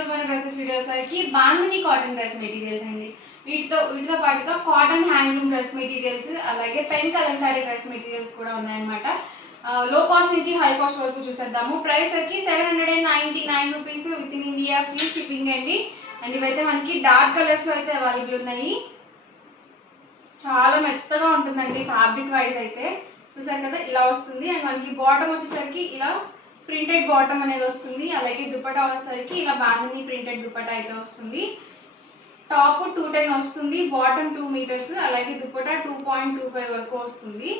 రోజు మన dresses video వచ్చేసరికి బాందిని కాటన్ డ్రెస్ మెటీరియల్స్ అండి. వీటితో పాటుగా కాటన్ హ్యాండ్లూమ్ డ్రెస్ మెటీరియల్స్, అలాగే పెన్ కలంకారీ డ్రెస్ మెటీరియల్స్ కూడా ఉన్నాయన్నమాట. లో కాస్ట్ నుంచి హై కాస్ట్ వరకు చూసేద్దాము. ప్రైస్ వచ్చి 799 rupees with in India, free shipping అండి. అండ్ ఇవైతే మనకి డార్క్ కలర్స్లో అయితే అవైలబుల్ ఉన్నాయి. చాలా మెత్తగా ఉంటుందండి ఫ్యాబ్రిక్ వైజ్ అయితే. చూసారు కదా, ఇలా వస్తుంది. అండ్ మనకి బాటమ్ వచ్చేసరికి ఇలా ప్రింటెడ్ బాటమ్ అనేది వస్తుంది. అలాగే దుపట్టా వచ్చేసరికి ఇలా బాందిని ప్రింటెడ్ దుపట్టా అయితే వస్తుంది. టాప్ 210 వస్తుంది, బాటమ్ 2 మీటర్స్, అలాగే దుపట్టా 2.25 వరకు వస్తుంది.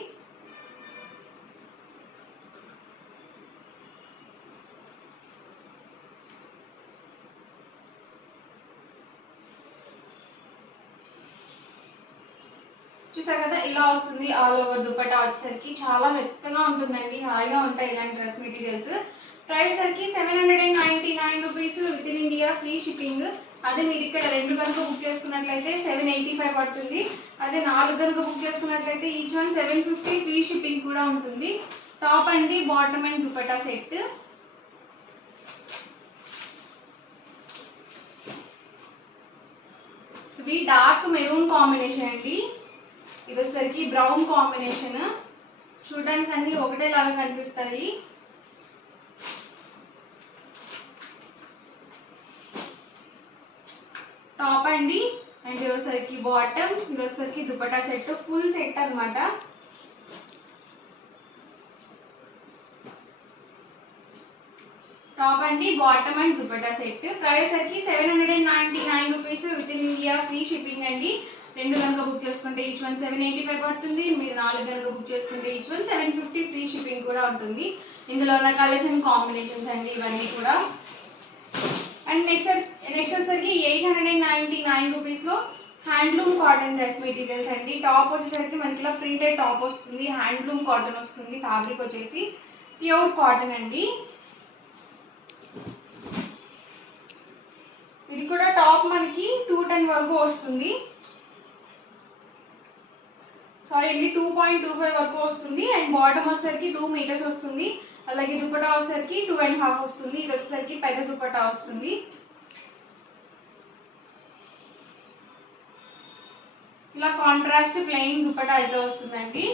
చూసారు కదా, ఇలా వస్తుంది. ఆల్ ఓవర్ దుపట్టా వచ్చేసరికి చాలా మెత్తగా ఉంటుందండి, హాయిగా ఉంటాయి ఇలాంటి డ్రెస్ మెటీరియల్స్. ప్రైస్ సరికి 799 rupees with in India, free shipping. అదే మీరు ఇక్కడ 2 కనుక బుక్ చేసుకున్నట్లయితే 785 పడుతుంది. అదే 4 కనుక బుక్ చేసుకున్నట్లయితే ఈచ్ వన్ 750, ఫ్రీ షిప్పింగ్ కూడా ఉంటుంది. టాప్ అండి, బాటమ్ అండ్ దుపట్టా సెట్. ఇవి డార్క్ మెరూన్ కాంబినేషన్ అండి. ఇది వచ్చేసరికి బ్రౌన్ కాంబినేషన్. చూడడానికి అన్ని ఒకటేలాగా కనిపిస్తాయి. టాప్ అండి, అండ్ ఇది వచ్చేసరికి బాటమ్, ఇది వచ్చేసరికి దుపట్టా సెట్, ఫుల్ సెట్ అనమాట. టాప్ అండి, bottom and dupatta set. Price సరికి 799 rupees with in India, free shipping అండి. 2 కనుక బుక్ చేసుకుంటే ఈచ్ వన్ 785 పడుతుంది. మీరు 4 కనుక బుక్ చేసుకుంటే ఈచ్ వన్ 750, ఫ్రీ షిప్పింగ్ కూడా ఉంటుంది. ఇందులో ఉన్న కలర్స్ అండ్ కాంబినేషన్స్ అండి ఇవన్నీ కూడా. అండ్ నెక్స్ట్ వచ్చేసరికి 899 రూపీస్లో హ్యాండ్లూమ్ కాటన్ డ్రెస్ మెటీరియల్స్ అండి. టాప్ వచ్చేసరికి మనకి ఇలా ప్రింటెడ్ టాప్ వస్తుంది, హ్యాండ్లూమ్ కాటన్ వస్తుంది. ఫ్యాబ్రిక్ వచ్చేసి ప్యూర్ కాటన్ అండి. ఇది కూడా టాప్ మనకి 210 వరకు వస్తుంది. సారీ అండి, 2.25 వరకు వస్తుంది. అండ్ బాటమ్ వచ్చేసరికి 2 మీటర్స్ వస్తుంది. అలాగే దుపట్టా వచ్చేసరికి 2.5 వస్తుంది. ఇది వచ్చేసరికి పెద్ద దుపట్టా వస్తుంది. ఇలా కాంట్రాస్ట్ ప్లెయిన్ దుపట్టా అయితే వస్తుందండి.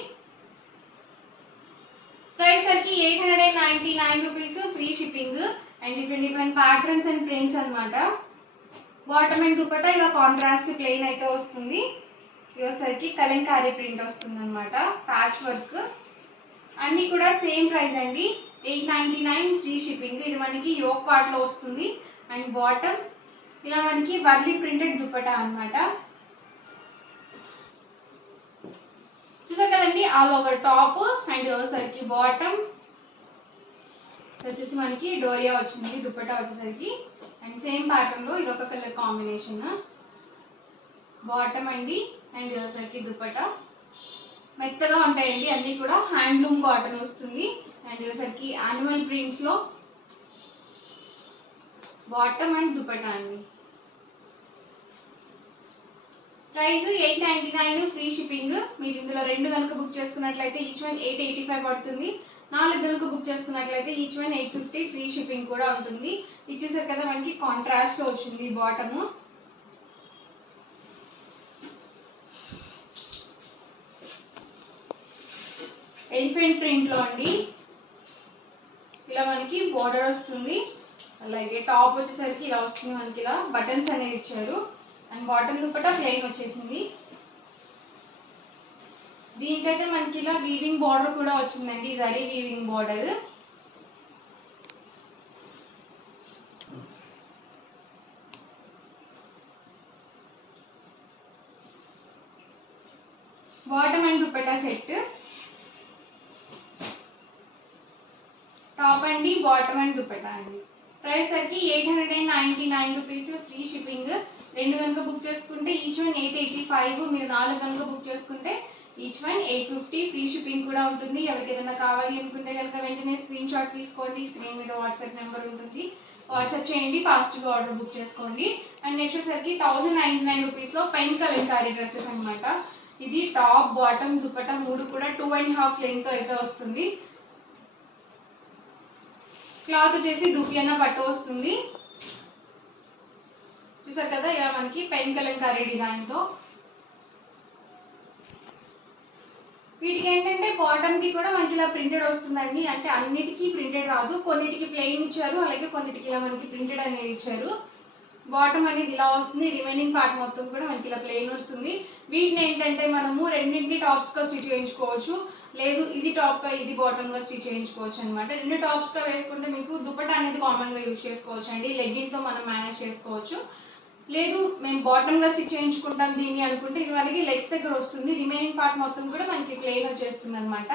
ప్రైస్ సరికి 899 rupees, free shipping. And different patterns and prints అనమాట. బాటమ్ అండ్ దుపట్టా ఇలా కాంట్రాస్ట్ ప్లెయిన్ అయితే వస్తుంది. ఇది వచ్చేసరికి కలంకారీ ప్రింట్ వస్తుంది అనమాట, ప్యాచ్ వర్క్. అన్నీ కూడా సేమ్ ప్రైస్ అండి, 899, ఫ్రీ షిప్పింగ్. ఇది మనకి యోక్ పార్ట్లో వస్తుంది. అండ్ బాటమ్ ఇలా మనకి వర్లీ ప్రింటెడ్ దుపట్టా అనమాట. చూసారు కదండి, ఆల్ ఓవర్ టాప్ అండ్ వచ్చేసరికి బాటమ్ వచ్చేసి మనకి డోరియా వచ్చింది. దుపట్టా వచ్చేసరికి అండ్ సేమ్ ప్యాటర్న్లో ఇది ఒక కలర్ కాంబినేషన్. బాటమ్ అండి, అండ్ ఇది వచ్చేసరికి దుపట్టా. మెత్తగా ఉంటాయండి అన్నీ కూడా. హ్యాండ్లూమ్ కాటన్ వస్తుంది. అండ్ వచ్చేసరికి యానిమల్ ప్రింట్స్లో బాటమ్ అండ్ దుపట్టా అండి. Price 899, free shipping. మీరు ఇందులో 2 కనుక బుక్ చేసుకున్నట్లయితే ఈచ్ వన్ 885 పడుతుంది. 4 కనుక బుక్ చేసుకున్నట్లయితే ఈచ్ వన్ 850, ఫ్రీ షిప్పింగ్ కూడా ఉంటుంది. ఇచ్చేసారు కదా, మనకి కాంట్రాస్ట్లో వచ్చింది బాటము. ఎలిఫెంట్ ప్రింట్లో అండి. ఇలా మనకి బార్డర్ వస్తుంది. అలాగే టాప్ వచ్చేసరికి ఇలా వస్తుంది, మనకి ఇలా బటన్స్ అనేది ఇచ్చారు. అండ్ బాటమ్ దుపట్టా ప్లెయిన్ వచ్చేసింది. దీనికైతే మనకి ఇలా వీవింగ్ బార్డర్ కూడా వచ్చిందండి, zari weaving border. Bottom and dupatta set. Top అండి, బాటమ్ అండ్ దుపట్టా అండి. ప్రైస్ సరికి 899 రూపీస్, ఫ్రీ షిప్పింగ్. 2 కనుక బుక్ చేసుకుంటే ఈచ్ వన్ 885. మీరు 4 కనుక బుక్ చేసుకుంటే ఈచ్ వన్ 850, ఫ్రీ షిప్పింగ్ కూడా ఉంటుంది. ఎవరికి ఏదైనా కావాలి అనుకుంటే కనుక వెంటనే స్క్రీన్ షాట్ తీసుకోండి. స్క్రీన్ మీద వాట్సాప్ నెంబర్ ఉంటుంది, వాట్సాప్ చేయండి, ఫాస్ట్గా ఆర్డర్ బుక్ చేసుకోండి. అండ్ నెక్స్ట్ వచ్చేసరికి 1099 రూపీస్లో పెన్ కలంకారీ డ్రెస్సెస్ అనమాట. ఇది టాప్, బాటమ్, దుపట్టా 3 కూడా 2.5 లెంగ్త్ అయితే వస్తుంది. క్లాత్ వచ్చేసి దుపియానా పట్టు వస్తుంది. చూసారు కదా ఇలా మనకి పెన్ కలంకారీ డిజైన్తో. వీటికి ఏంటంటే బాటమ్కి కూడా మనకి ఇలా ప్రింటెడ్ వస్తుందండి. అంటే అన్నిటికీ ప్రింటెడ్ రాదు, కొన్నిటికి ప్లెయిన్ ఇచ్చారు, అలాగే కొన్నిటికి ఇలా మనకి ప్రింటెడ్ అనేది ఇచ్చారు. బాటమ్ అనేది ఇలా వస్తుంది, రిమైనింగ్ పార్ట్ మొత్తం కూడా మనకి ఇలా ప్లెయిన్ వస్తుంది. వీటిని ఏంటంటే మనము రెండింటిని టాప్స్గా స్టిచ్ చేయించుకోవచ్చు, లేదు ఇది టాప్గా ఇది బాటమ్గా స్టిచ్ చేయించుకోవచ్చు అనమాట. రెండు టాప్స్గా వేసుకుంటే మీకు దుపట్టా అనేది కామన్గా యూజ్ చేసుకోవచ్చు అండి, లెగ్గింగ్తో మనం మేనేజ్ చేసుకోవచ్చు. లేదు మేము బాటమ్గా స్టిచ్ చేయించుకుంటాం దీన్ని అనుకుంటే ఇది మనకి లెగ్స్ దగ్గర వస్తుంది, రిమైనింగ్ పార్ట్ మొత్తం కూడా మనకి ప్లెయిన్ వచ్చేస్తుంది అనమాట.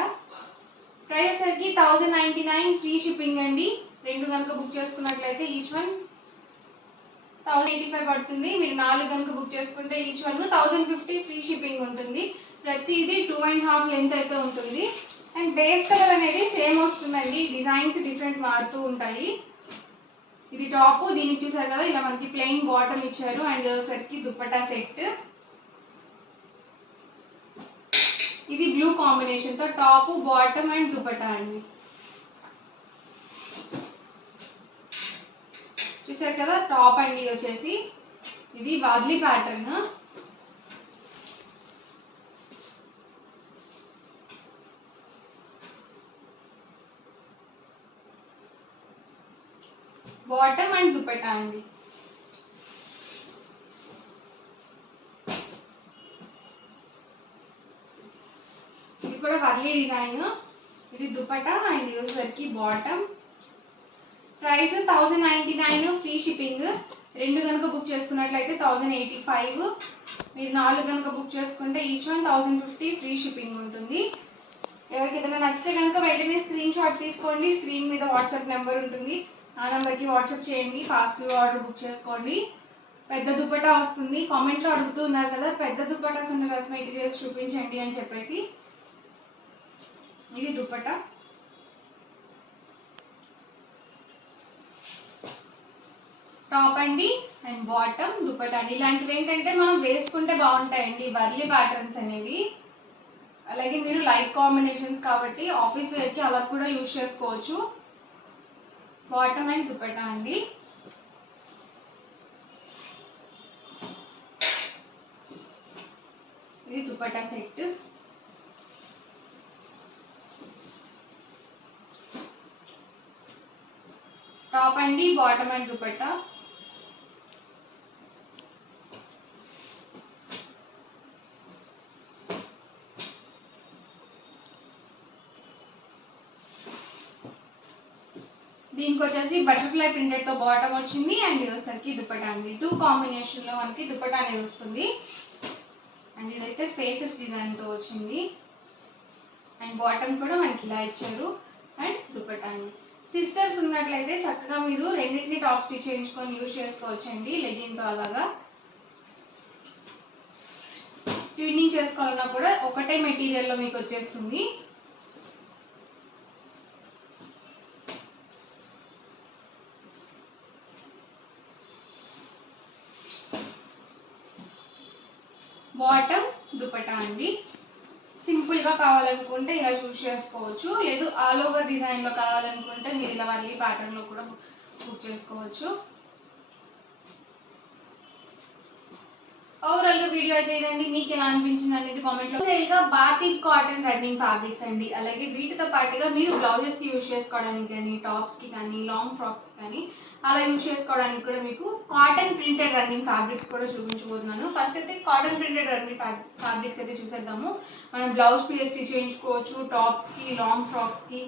ప్రైస్ సరికి 1099 ఫ్రీ షిప్పింగ్ అండి. రెండు కనుక బుక్ చేసుకున్నట్లయితే ఈచ్ వన్ 1085 పడుతుంది. మీరు 4 కనుక బుక్ చేసుకుంటే ఈచ్ వన్ 1050 ఫ్రీ షిప్పింగ్ ఉంటుంది. ప్రతిదీ 2.5 లెంత్ అయితే ఉంటుంది. అండ్ బేస్ కలర్ అనేది సేమ్ వస్తుందండి, డిజైన్స్ డిఫరెంట్ మారుతూ ఉంటాయి. ఇది టాప్, దీనికి చూసారు కదా ఇలా మనకి ప్లెయిన్ బాటమ్ ఇచ్చారు అండ్ సరికి దుపట్టా సెట్. ఇది బ్లూ కాంబినేషన్తో టాప్ బాటమ్ అండ్ దుపట్టా అండి. చూసారు కదా టాప్ అండి వచ్చేసి ఇది వాద్లీ ప్యాటర్న్. బాటమ్ అండ్ దుపట్టా అండి. ఇది కూడా వర్లీ డిజైన్, ఇది దుపట్టా అండ్ ఇది వచ్చేసరికి బాటమ్. Price 1099 free shipping. రెండు కనుక బుక్ చేసుకున్నట్లయితే 1085. మీరు 4 కనుక బుక్ చేసుకుంటే ఈచ్ వన్ 1050 ఫ్రీ షిప్పింగ్ ఉంటుంది. ఎవరికి ఏదైనా నచ్చితే కనుక వెంటనే స్క్రీన్ షాట్ తీసుకోండి, స్క్రీన్ మీద వాట్సాప్ నెంబర్ ఉంటుంది, ఆ నెంబర్కి వాట్సాప్ చేయండి, ఫాస్ట్గా ఆర్డర్ బుక్ చేసుకోండి. పెద్ద దుపట్టా వస్తుంది. కామెంట్లో అడుగుతూ ఉన్నారు కదా పెద్ద దుపట్టాస్ ఉన్న డ్రెస్ మెటీరియల్స్ చూపించండి అని చెప్పేసి. ఇది దుపట్టా, టాప్ అండి అండ్ బాటమ్ దుపట్టా అండి. ఇలాంటివి ఏంటంటే మనం వేసుకుంటే బాగుంటాయండి వర్లీ ప్యాటర్న్స్ అనేవి. అలాగే మీరు లైట్ కాంబినేషన్స్ కాబట్టి ఆఫీస్ వేర్కి అలా కూడా యూజ్ చేసుకోవచ్చు. బాటమ్ అండ్ దుపట్టా అండి. ఇది దుపట్టా సెట్. టాప్ అండి బాటమ్ అండ్ దుపట్టా. దీనికి వచ్చేసి బటర్ఫ్లై ప్రింటెడ్తో బాటమ్ వచ్చింది అండ్ ఇది వచ్చేసరికి దుపట్టా అండి. 2 కాంబినేషన్లో మనకి దుపట్టా అనేది వస్తుంది. అండ్ ఇదైతే ఫేసెస్ డిజైన్తో వచ్చింది అండ్ బాటమ్ కూడా మనకి ఇలా ఇచ్చారు అండ్ దుపట్టా అండి. సిస్టర్స్ ఉన్నట్లయితే చక్కగా మీరు రెండింటిని టాప్ స్టిచ్ చేయించుకొని యూజ్ చేసుకోవచ్చండి లెగ్గింగ్తో. అలాగా ట్విన్నింగ్ చేసుకోవాలన్నా కూడా ఒకటే మెటీరియల్లో మీకు వచ్చేస్తుంది. బాటమ్ దుపట్టా అండి. సింపుల్గా కావాలనుకుంటే ఇలా చూస్ చేసుకోవచ్చు, లేదు ఆల్ ఓవర్ డిజైన్లో కావాలనుకుంటే మీరు ఇలా వర్లీ ప్యాటర్న్లో కూడా బుక్ చేసుకోవచ్చు. ఓవరాల్గా వీడియో అయితే ఇదండి. మీకు ఎలా అనిపించింది అనేది కామెంట్లో. సేల్గా బాతిక్ కాటన్ రన్నింగ్ ఫ్యాబ్రిక్స్ అండి. అలాగే వీటితో పాటుగా మీరు బ్లౌజెస్కి యూజ్ చేసుకోవడానికి కానీ, టాప్స్కి కానీ, లాంగ్ ఫ్రాక్స్కి కానీ అలా యూజ్ చేసుకోవడానికి కూడా మీకు కాటన్ ప్రింటెడ్ రన్నింగ్ ఫ్యాబ్రిక్స్ కూడా చూపించబోతున్నాను. ఫస్ట్ అయితే కాటన్ ప్రింటెడ్ రన్నింగ్ ఫ్యాబ్రిక్స్ అయితే చూసేద్దాము. మనం బ్లౌజ్ పీస్ స్టిచ్ చేయించుకోవచ్చు, టాప్స్కి, లాంగ్ ఫ్రాక్స్కి,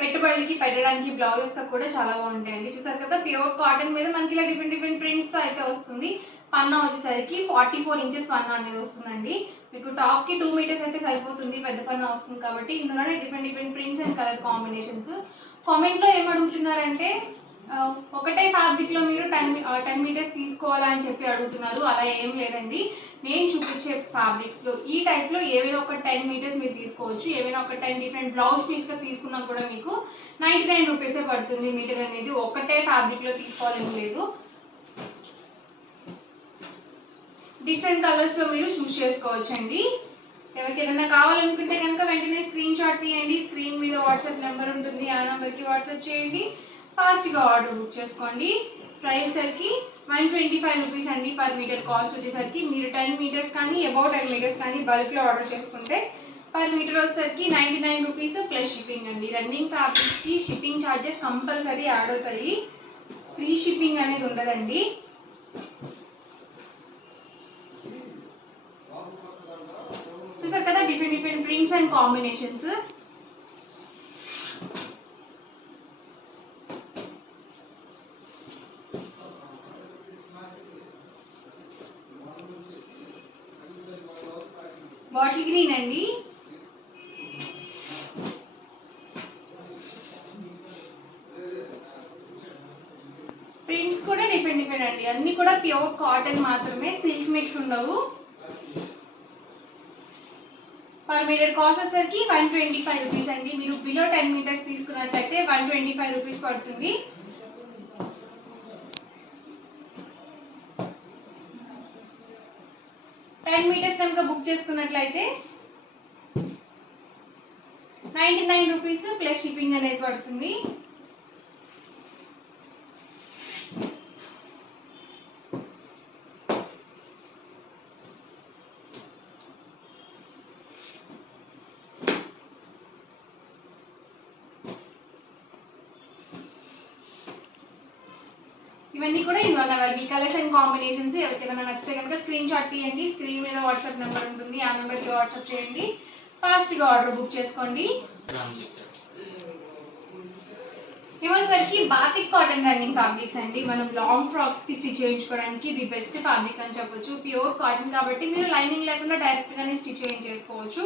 పెట్టుబడులకి పెట్టడానికి బ్లౌజెస్తో కూడా చాలా బాగుంటాయండి. చూసారు కదా ప్యూర్ కాటన్ మీద మనకి ఇలా డిఫరెంట్ డిఫరెంట్ ప్రింట్స్తో అయితే వస్తుంది. పన్నా వచ్చేసరికి 44 ఇంచెస్ పన్నా అనేది వస్తుందండి. మీకు టాప్కి 2 మీటర్స్ అయితే సరిపోతుంది, పెద్ద పన్నా వస్తుంది కాబట్టి. ఇందులోనే different different prints and colour combinations. కామెంట్లో ఏం అడుగుతున్నారంటే ఒకటే ఫ్యాబ్రిక్లో మీరు 10 మీటర్స్ తీసుకోవాలని చెప్పి అడుగుతున్నారు. అలా ఏం లేదండి, నేను చూపించే ఫ్యాబ్రిక్స్లో ఈ టైప్లో ఏవైనా ఒక 10 మీటర్స్ మీరు తీసుకోవచ్చు. ఏవైనా ఒక 10 డిఫరెంట్ బ్లౌజ్ పీస్గా తీసుకున్నా కూడా మీకు 99 రూపీసే పడుతుంది మీటర్ అనేది. ఒకటే ఫ్యాబ్రిక్లో తీసుకోవాలని లేదు, డిఫరెంట్ కలర్స్లో మీరు చూస్ చేసుకోవచ్చండి. ఎవరికి ఏదైనా కావాలనుకుంటే కనుక వెంటనే స్క్రీన్ షాట్ తీయండి, స్క్రీన్ మీద వాట్సాప్ నెంబర్ ఉంటుంది, ఆ నెంబర్కి వాట్సాప్ చేయండి, ఫాస్ట్గా ఆర్డర్ బుక్ చేసుకోండి. ప్రైస్ సరికి 125 రూపీస్ అండి పర్ మీటర్. కాస్ట్ వచ్చేసరికి మీరు 10 మీటర్స్ కానీ అబౌట్ 10 మీటర్స్ కానీ బల్క్లో ఆర్డర్ చేసుకుంటే పర్ మీటర్ వచ్చేసరికి 99 రూపీస్ ప్లస్ షిప్పింగ్ అండి. రన్నింగ్ ఫ్యాబ్రిక్స్కి షిప్పింగ్ ఛార్జెస్ కంపల్సరీ యాడ్ అవుతాయి, ఫ్రీ షిప్పింగ్ అనేది ఉండదండి. చూసారు కదా different different prints and combinations. Bottle green అండి, ప్రింట్స్ కూడా డిఫరెంట్ డిఫరెంట్ అండి. అన్ని కూడా ప్యూర్ కాటన్ మాత్రమే, సిల్క్ మిక్స్ ఉండవు. పర్ మీటర్ కాస్ట్ వచ్చేసరికి 125 రూపీస్ అండి. మీరు బిలో 10 మీటర్స్ తీసుకున్నట్లయితే 125 రూపీస్ పడుతుంది. మీటర్స్ కనుక బుక్ చేసుకున్నట్లయితే 99 రూపీస్ ప్లస్ షిప్పింగ్ అనేది పడుతుంది. ఇవన్నీ కూడా ఇవన్నీ అవైలబుల్ కలర్స్ అండ్ కాంబినేషన్స్. ఎవరికైనా నచ్చితే కనుక స్క్రీన్ షాట్ తీయండి, స్క్రీన్ మీద వాట్సాప్ నెంబర్ ఉంటుంది, ఆ నెంబర్కి వాట్సాప్ చేయండి, ఫాస్ట్గా ఆర్డర్ బుక్ చేసుకోండి. ఇవసరికి బాతిక్ కాటన్ రన్నింగ్ ఫ్యాబ్రిక్స్ అండి. మనం లాంగ్ ఫ్రాక్స్కి స్టిచ్ చేయించుకోవడానికి ఇది బెస్ట్ ఫ్యాబ్రిక్ అని చెప్పొచ్చు. ప్యూర్ కాటన్ కాబట్టి మీరు లైనింగ్ లేకుండా డైరెక్ట్గానే స్టిచ్ చేయించేసుకోవచ్చు,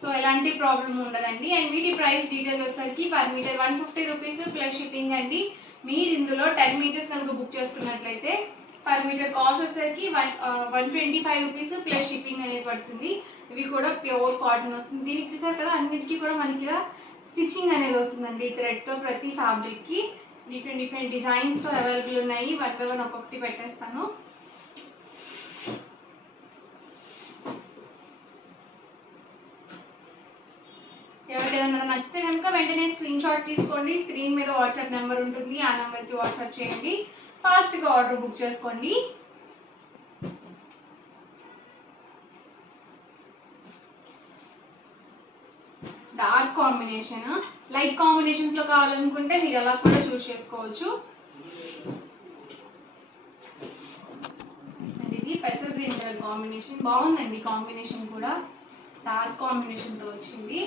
సో ఎలాంటి ప్రాబ్లం ఉండదండి. అండ్ వీటి ప్రైస్ డీటెయిల్స్ వచ్చేసరికి per meter 150 rupees plus shipping అండి. మీరు ఇందులో 10 మీటర్స్ కనుక బుక్ చేసుకున్నట్లయితే పర్ మీటర్ కాస్ట్ వచ్చేసరికి 125 రూపీస్ ప్లస్ షిప్పింగ్ అనేది పడుతుంది. ఇవి కూడా ప్యూర్ కాటన్ వస్తుంది. దీనికి చూసారు కదా అన్నిటికీ కూడా మనకి ఇలా స్టిచ్చింగ్ అనేది వస్తుందండి థ్రెడ్తో. ప్రతి ఫ్యాబ్రిక్కి డిఫరెంట్ డిఫరెంట్ డిజైన్స్తో అవైలబుల్ ఉన్నాయి. 1 by 1 ఒక్కొక్కటి పెట్టేస్తాను. ఎవరికైనా నచ్చితే కనుక వెంటనే స్క్రీన్ షాట్ తీసుకోండి, స్క్రీన్ మీద వాట్సాప్ నెంబర్ ఉంటుంది, ఆ నెంబర్కి వాట్సాప్ చేయండి, ఫాస్ట్గా ఆర్డర్ బుక్ చేసుకోండి. డార్క్ కాంబినేషన్, లైట్ కాంబినేషన్స్లో కావాలనుకుంటే మీరు అలా కూడా చూస్ చేసుకోవచ్చు. అండ్ ఇది పెసర్ గ్రీన్ కలర్ కాంబినేషన్, బాగుందండి కాంబినేషన్ కూడా, డార్క్ కాంబినేషన్తో వచ్చింది.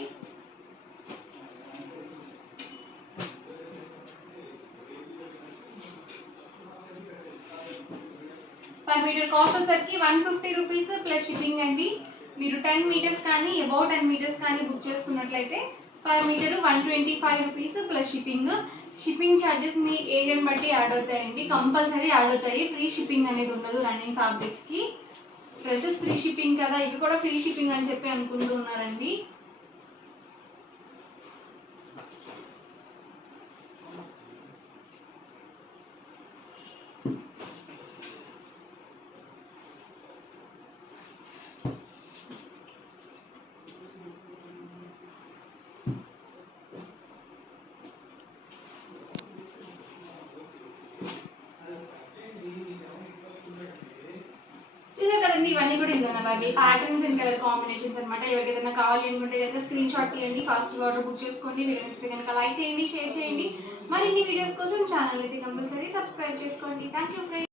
పర్ మీటర్ కాస్ట్ వచ్చేసరికి 150 రూపీస్ ప్లస్ షిప్పింగ్ అండి. మీరు 10 మీటర్స్ కానీ అబౌట్ 10 మీటర్స్ కానీ బుక్ చేసుకున్నట్లయితే per metre 125 rupees plus shipping. Shipping charges మీ ఏరియాని బట్టి యాడ్ అవుతాయండి, కంపల్సరీ యాడ్ అవుతాయి. ఫ్రీ షిప్పింగ్ అనేది ఉండదు రన్నింగ్ ఫ్యాబ్రిక్స్కి. డ్రెస్సెస్ ఫ్రీ షిప్పింగ్ కదా, ఇవి కూడా ఫ్రీ షిప్పింగ్ అని చెప్పి అనుకుంటూ ఉన్నారండి. చూసారు కదండి ఇవన్నీ కూడా ఇందులో available patterns and colour combinations అనమాట. ఎవరికి ఏదైనా కావాలి అనుకుంటే కనుక స్క్రీన్ షాట్ తీయండి, ఫాస్ట్గా ఆర్డర్ బుక్ చేసుకోండి. మీరు నచ్చితే కనుక లైక్ చేయండి, షేర్ చేయండి. మరిన్ని వీడియోస్ కోసం ఛానల్ అయితే కంపల్సరీ సబ్స్క్రైబ్ చేసుకోండి. Thank you friends.